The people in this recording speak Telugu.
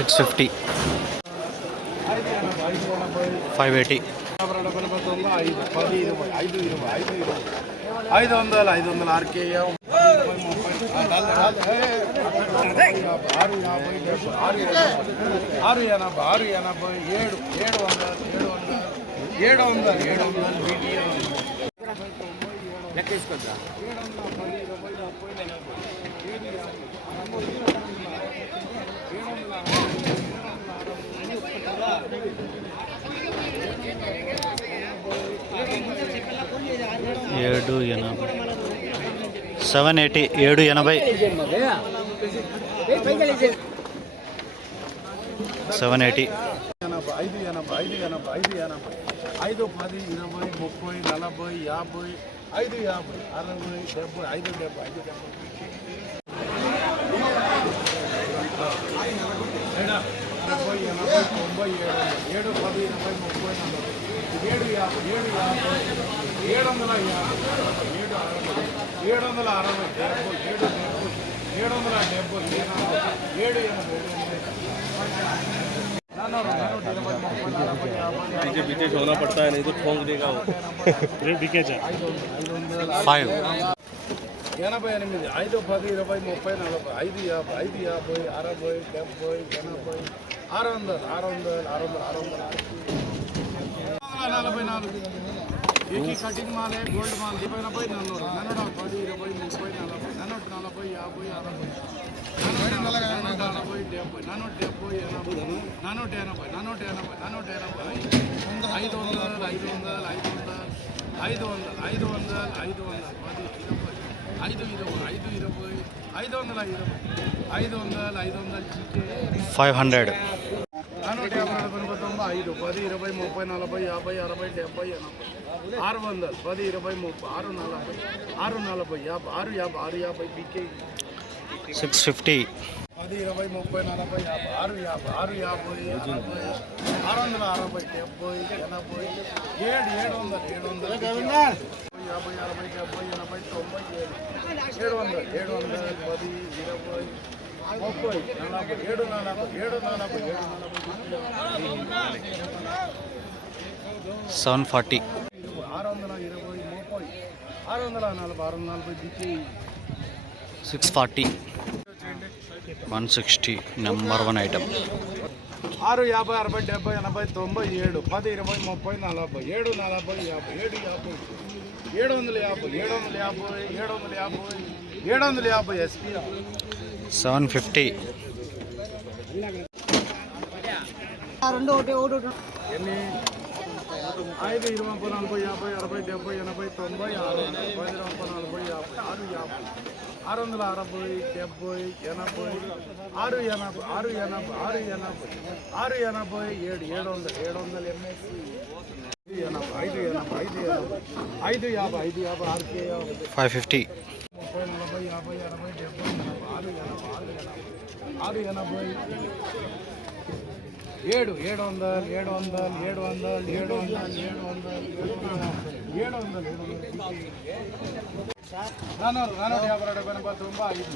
సిక్స్ ఫిఫ్టీ ఫైవ్ ఎయిటీ ఐదు పది ఇరవై ఐదు ఇరవై ఐదు ఇరవై ఐదు వందలు ఐదు వందలు ఆర్కే ఆరు యాభై ఆరు ఎనభై ఆరు ఎనభై ఏడు ఏడు ఏడు ఏడు వందలు ఏడు వందలు ఏడు వందలు ఏడు వందలు నలభై ఏడు ఎనభై సెవెన్ ఎయిటీ ఏడు ఎనభై సెవెన్ ఎయిటీ ఎనభై ఐదు ఎనభై ఐదు ఎనభై ఐదు ఎనభై ఐదు పది ఇరవై ముప్పై నలభై యాభై ఐదు యాభై అరవై డెబ్బై ఐదు డెబ్బై ఐదు డెబ్బై ఎనభై తొంభై ఏడు ఏడు పది ఇరవై ముప్పై నలభై ఏడు యాభై ఏడు యాభై ఏడు వందల యాభై ఏడు అరవై ఏడు వందల అరవై డెబ్బై ఏడు డెబ్బై ఏడు వందల డెబ్బై ఎనభై ఏడు ఎనభై ఏడు ఎనభై నాన్నూరు, నాన్నూట ఇరవై, ముప్పై, నలభై, యాభై, पीछे पीछे सोना पड़ता है नहीं तो ठोंक देगा वो ఐదు వందలు, ఐదు వందలు, ఫైవ్ ఎనభై ఎనిమిది ఐదు పది ఇరవై ముప్పై నలభై ఐదు యాభై ఐదు యాభై అరవై డెబ్బై ఎనభై ఆరు వందలు ఆరు వందలు ఆరు వందలు ఆరు వందలు నలభై నాలుగు ఏకీ కటింగ్ మాలే గోల్డ్ మాల్ డెబ్బై ఎనభై నన్నూరు నన్నూట పది ఇరవై ముప్పై నలభై నన్నూట నలభై యాభై అరవై నన్నూట నలభై డెబ్బై నన్నూట డెబ్బై ఎనభై నన్నూట ఎనభై నన్నూట ఎనభై నన్నూట ఎనభై ఐదు వందలు ఐదు వందలు ఐదు వందలు ఐదు వందలు ఐదు వందలు ఐదు వందలు పది ఇరవై ఐదు ఇరవై ఐదు ఇరవై ఐదు వందల ఇరవై ఐదు వందలు ఐదు వందలు ఫైవ్ హండ్రెడ్ నన్నూట యాభై నలభై ఐదు పది ఇరవై ముప్పై నలభై యాభై అరవై డెబ్బై ఎనభై. ఆరు వందలు పది ఇరవై ముప్పై ఆరు నలభై ఆరు నలభై యాభై ఆరు యాభై ఆరు యాభై బీకే సిక్స్ ఫిఫ్టీ పది ఇరవై ముప్పై నలభై యాభై ఆరు యాభై ఆరు యాభై అరవై ఆరు వందల అరవై డెబ్బై ఎనభై ఏడు ఏడు వందలు ఏడు వందలు యాభై అరవై డెబ్బై ఎనభై తొంభై ఏడు. ఏడు వందలు ఏడు వందలు పది ఇరవై ముప్పై నలభై ఏడు నలభై ఏడు నలభై ఏడు నలభై సెవెన్ ఫార్టీ. ఆరు వందల ఇరవై ముప్పై ఆరు వందల నలభై ఆరు వందల నలభై దిక్కి six forty. One sixty number one item. ఆరు యాభై అరవై డెబ్బై ఎనభై తొంభై ఏడు పది ఇరవై ముప్పై నలభై ఏడు నలభై యాభై ఏడు యాభై ఏడు వందల యాభై ఏడు వందల యాభై ఏడు వందల యాభై ఏడు వందల యాభై ఎస్పీ. Seven fifty. ఎన్ని? ఐదు ఇరవై ముప్పై నలభై యాభై అరవై డెబ్బై ఎనభై తొంభై ఆరు వందల పది ఇరవై ముప్పై నలభై యాభై ఆరు యాభై ఆరు వందల అరవై డెబ్బై ఎనభై ఆరు ఎనభై ఆరు ఎనభై ఆరు ఎనభై ఆరు ఎనభై ఏడు ఏడు వందలు ఏడు వందలు ఎంఎస్సి ఎనభై ఐదు ఎనభై ఐదు ఎనభై ఐదు యాభై ఐదు యాభై ఆరుకే యాభై. ఫైవ్ ఫిఫ్టీ ముప్పై నలభై యాభై అరవై డెబ్బై ఎనభై ఆరు ఎనభై ఆరు ఎనభై ఆరు ఎనభై ఏడు ఏడు వందలు ఏడు వందలు ఏడు వందలు ఏడు వందలు ఏడు వందలు ఏడు వందలు ఏడు వందలు నాన్నూరు నాన్నూరు యాభై రెండు ఎనభై తొంభై ఐదు